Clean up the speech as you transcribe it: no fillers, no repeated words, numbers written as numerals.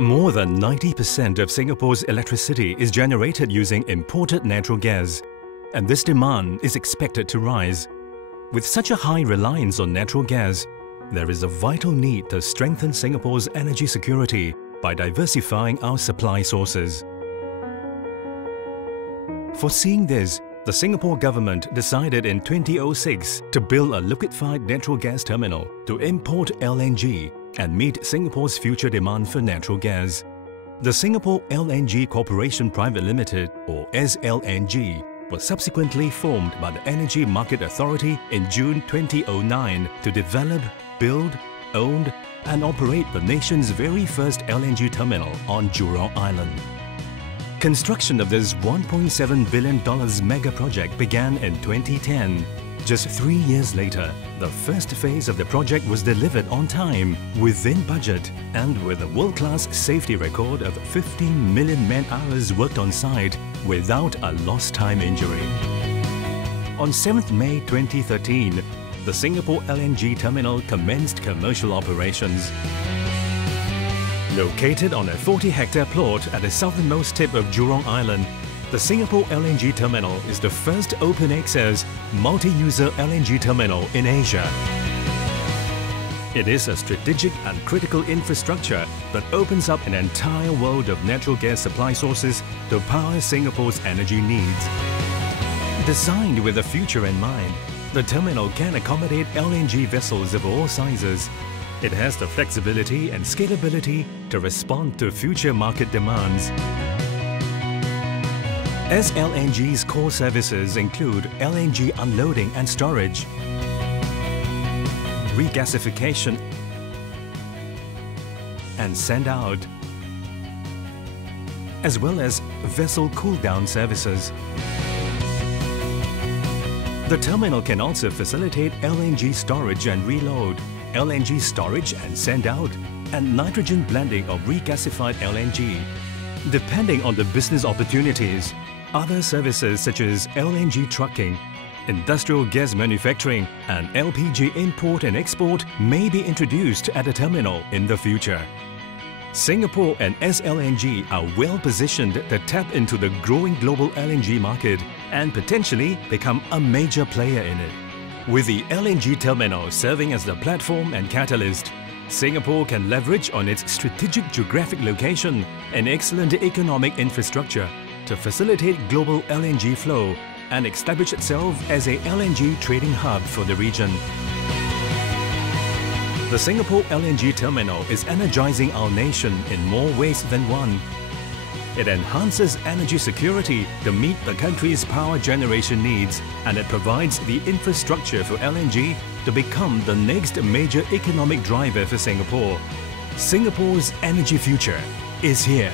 More than 90% of Singapore's electricity is generated using imported natural gas, and this demand is expected to rise. With such a high reliance on natural gas, there is a vital need to strengthen Singapore's energy security by diversifying our supply sources. Foreseeing this, the Singapore government decided in 2006 to build a liquefied natural gas terminal to import LNG and meet Singapore's future demand for natural gas. The Singapore LNG Corporation Private Limited, or SLNG, was subsequently formed by the Energy Market Authority in June 2009 to develop, build, own and operate the nation's very first LNG terminal on Jurong Island. Construction of this $1.7 billion mega project began in 2010. Just 3 years later, the first phase of the project was delivered on time, within budget, and with a world-class safety record of 15 million man-hours worked on site without a lost time injury. On 7th May 2013, the Singapore LNG Terminal commenced commercial operations. Located on a 40-hectare plot at the southernmost tip of Jurong Island, the Singapore LNG Terminal is the first open-access, multi-user LNG terminal in Asia. It is a strategic and critical infrastructure that opens up an entire world of natural gas supply sources to power Singapore's energy needs. Designed with the future in mind, the terminal can accommodate LNG vessels of all sizes. It has the flexibility and scalability to respond to future market demands. SLNG's core services include LNG unloading and storage, regasification and send out, as well as vessel cool-down services. The terminal can also facilitate LNG storage and reload, LNG storage and send out, and nitrogen blending of regasified LNG. Depending on the business opportunities, other services such as LNG trucking, industrial gas manufacturing and LPG import and export may be introduced at the terminal in the future. Singapore and SLNG are well positioned to tap into the growing global LNG market and potentially become a major player in it. With the LNG terminal serving as the platform and catalyst, Singapore can leverage on its strategic geographic location and excellent economic infrastructure to facilitate global LNG flow and establish itself as a LNG trading hub for the region. The Singapore LNG terminal is energizing our nation in more ways than one. It enhances energy security to meet the country's power generation needs, and it provides the infrastructure for LNG to become the next major economic driver for Singapore. Singapore's energy future is here.